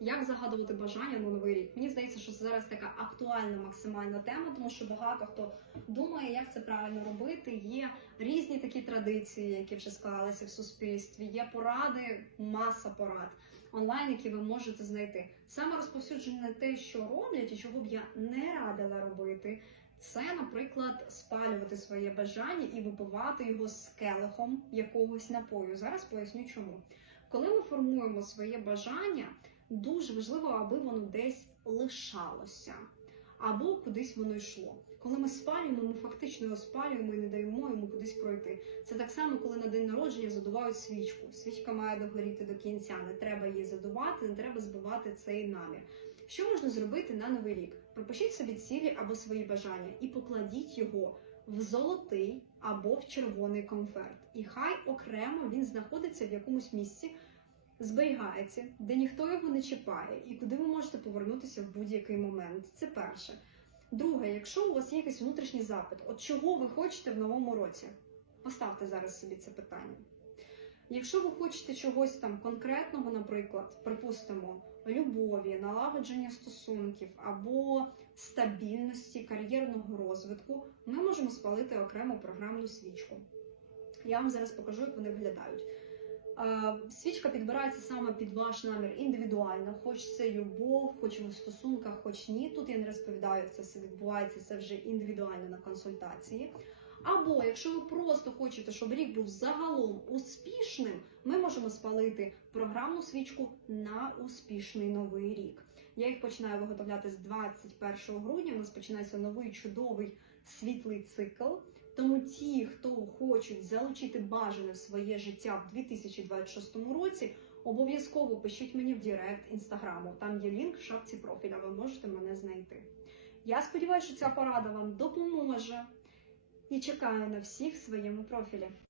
Як загадувати бажання на новий рік? Мені здається, що це зараз така актуальна максимальна тема, тому що багато хто думає, як це правильно робити. Є різні такі традиції, які вже склалися в суспільстві. Є поради, маса порад онлайн, які ви можете знайти. Саме розповсюджене те, що роблять, і чого б я не радила робити. Це, наприклад, спалювати своє бажання і випивати його з келихом якогось напою. Зараз поясню чому. Коли ми формуємо своє бажання, дуже важливо, аби воно десь лишалося або кудись воно йшло. Коли ми спалюємо, ми фактично його спалюємо і не даємо йому кудись пройти. Це так само, коли на день народження задувають свічку. Свічка має догоріти до кінця. Не треба її задувати, не треба збивати цей намір. Що можна зробити на новий рік? Пропишіть собі цілі або свої бажання і покладіть його в золотий або в червоний конверт. І хай окремо він знаходиться в якомусь місці, зберігається, де ніхто його не чіпає, і куди ви можете повернутися в будь-який момент. Це перше. Друге, якщо у вас є якийсь внутрішній запит, от чого ви хочете в новому році? Поставте зараз собі це питання. Якщо ви хочете чогось там конкретного, наприклад, припустимо, любові, налагодження стосунків або стабільності, кар'єрного розвитку, ми можемо спалити окрему програмну свічку. Я вам зараз покажу, як вони виглядають. Свічка підбирається саме під ваш намір індивідуально, хоч це любов, хоч ви в стосунках, хоч ні. Тут я не розповідаю, як це все відбувається, це вже індивідуально на консультації. Або якщо ви просто хочете, щоб рік був загалом успішним, ми можемо спалити програмну свічку на успішний новий рік. Я їх починаю виготовляти з 21 грудня. У нас починається новий чудовий світлий цикл. Тому ті, хто хочуть залучити бажане в своє життя в 2026 році, обов'язково пишіть мені в Директ інстаграму. Там є лінк в шапці профіля. Ви можете мене знайти. Я сподіваюся, що ця порада вам допоможе і чекаю на всіх в своєму профілі.